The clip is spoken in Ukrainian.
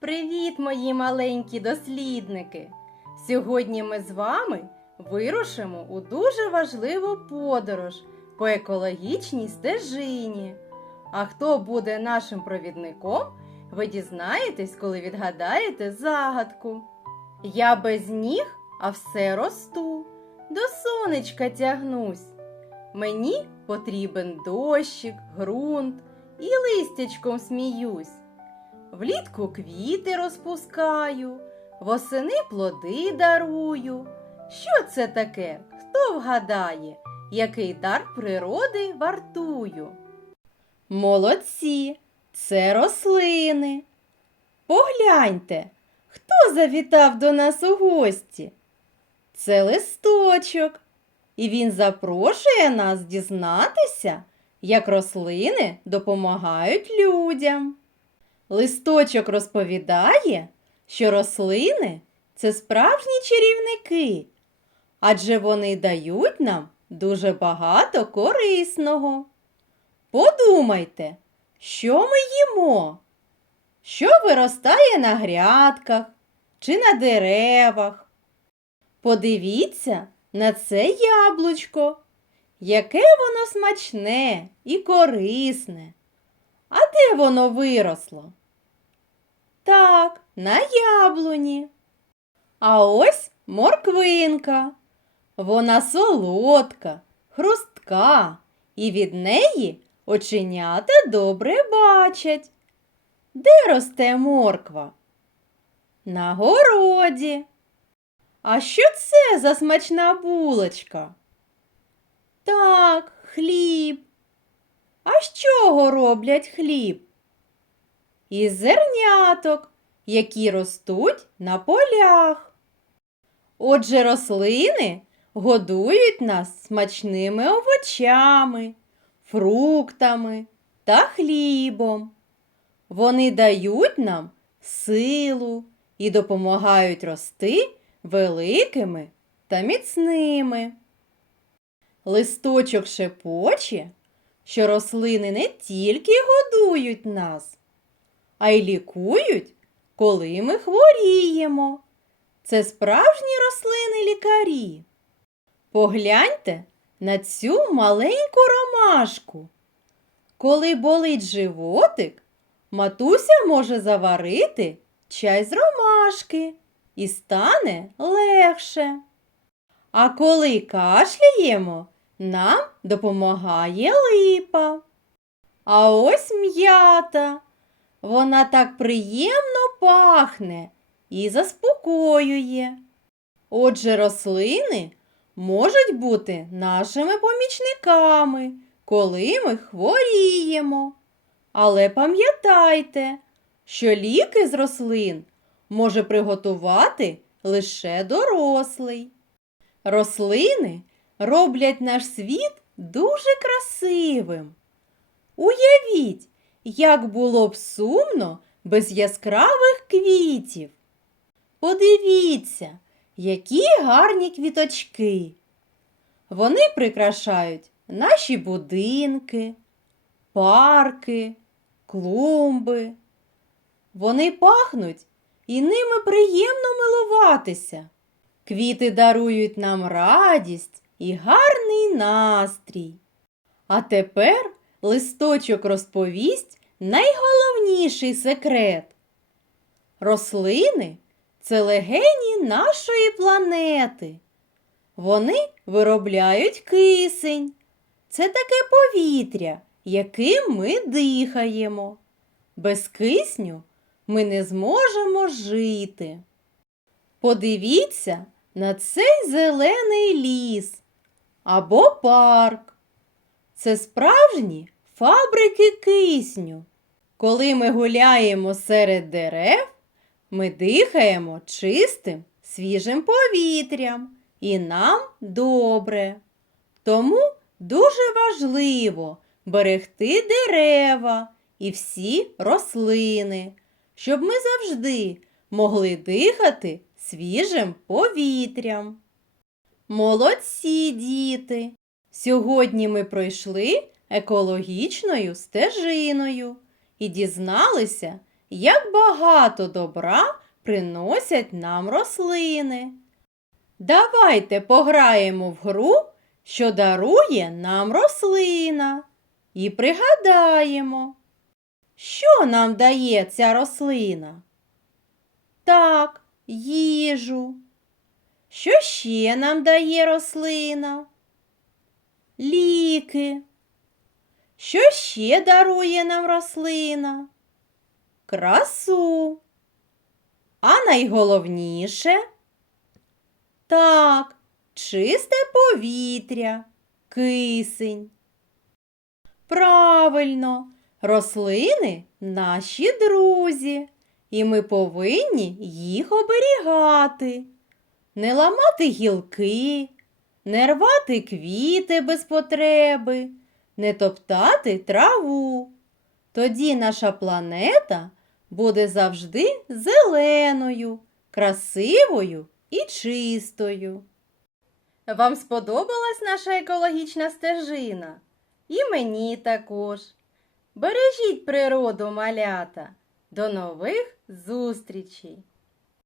Привіт, мої маленькі дослідники! Сьогодні ми з вами вирушимо у дуже важливу подорож по екологічній стежині. А хто буде нашим провідником, ви дізнаєтесь, коли відгадаєте загадку. Я без ніг, а все росту, до сонечка тягнусь. Мені потрібен дощик, ґрунт і листячком сміюсь. Влітку квіти розпускаю, восени плоди дарую. Що це таке? Хто вгадає, який дар природи вартую? Молодці, це рослини. Погляньте, хто завітав до нас у гості? Це листочок, і він запрошує нас дізнатися, як рослини допомагають людям. Листочок розповідає, що рослини це справжні чарівники, адже вони дають нам дуже багато корисного. Подумайте, що ми їмо? Що виростає на грядках чи на деревах? Подивіться на це яблучко, яке воно смачне і корисне. А де воно виросло? Так, на яблуні. А ось морквинка. Вона солодка, хрустка, і від неї оченята добре бачать. Де росте морква? На городі. А що це за смачна булочка? Так, хліб. А з чого роблять хліб? Із зерняток, які ростуть на полях. Отже, рослини годують нас смачними овочами, фруктами та хлібом. Вони дають нам силу і допомагають рости великими та міцними. Листочок шепоче, що рослини не тільки годують нас, а й лікують, коли ми хворіємо. Це справжні рослини лікарі. Погляньте на цю маленьку ромашку. Коли болить животик, матуся може заварити чай з ромашки і стане легше. А коли кашляємо, нам допомагає липа. А ось м'ята. Вона так приємно пахне і заспокоює. Отже, рослини можуть бути нашими помічниками, коли ми хворіємо. Але пам'ятайте, що ліки з рослин може приготувати лише дорослий. Рослини роблять наш світ дуже красивим. Уявіть, як було б сумно без яскравих квітів. Подивіться, які гарні квіточки. Вони прикрашають наші будинки, парки, клумби. Вони пахнуть і ними приємно милуватися. Квіти дарують нам радість і гарний настрій. А тепер листочок розповість найголовніший секрет. Рослини це легені нашої планети. Вони виробляють кисень. Це таке повітря, яким ми дихаємо. Без кисню ми не зможемо жити. Подивіться на цей зелений ліс або парк. Це справжні фабрики кисню. Коли ми гуляємо серед дерев, ми дихаємо чистим, свіжим повітрям, і нам добре. Тому дуже важливо берегти дерева і всі рослини, щоб ми завжди могли дихати свіжим повітрям. Молодці діти! Сьогодні ми пройшли екологічною стежиною і дізналися, як багато добра приносять нам рослини. Давайте пограємо в гру, що дарує нам рослина, і пригадаємо, що нам дає ця рослина? Так, їжу. Що ще нам дає рослина? Ліки. Що ще дарує нам рослина? Красу. А найголовніше так, чисте повітря, кисень. Правильно, рослини наші друзі, і ми повинні їх оберігати, не ламати гілки, не рвати квіти без потреби, не топтати траву. Тоді наша планета буде завжди зеленою, красивою і чистою. Вам сподобалась наша екологічна стежина? І мені також. Бережіть природу, малята. До нових зустрічей!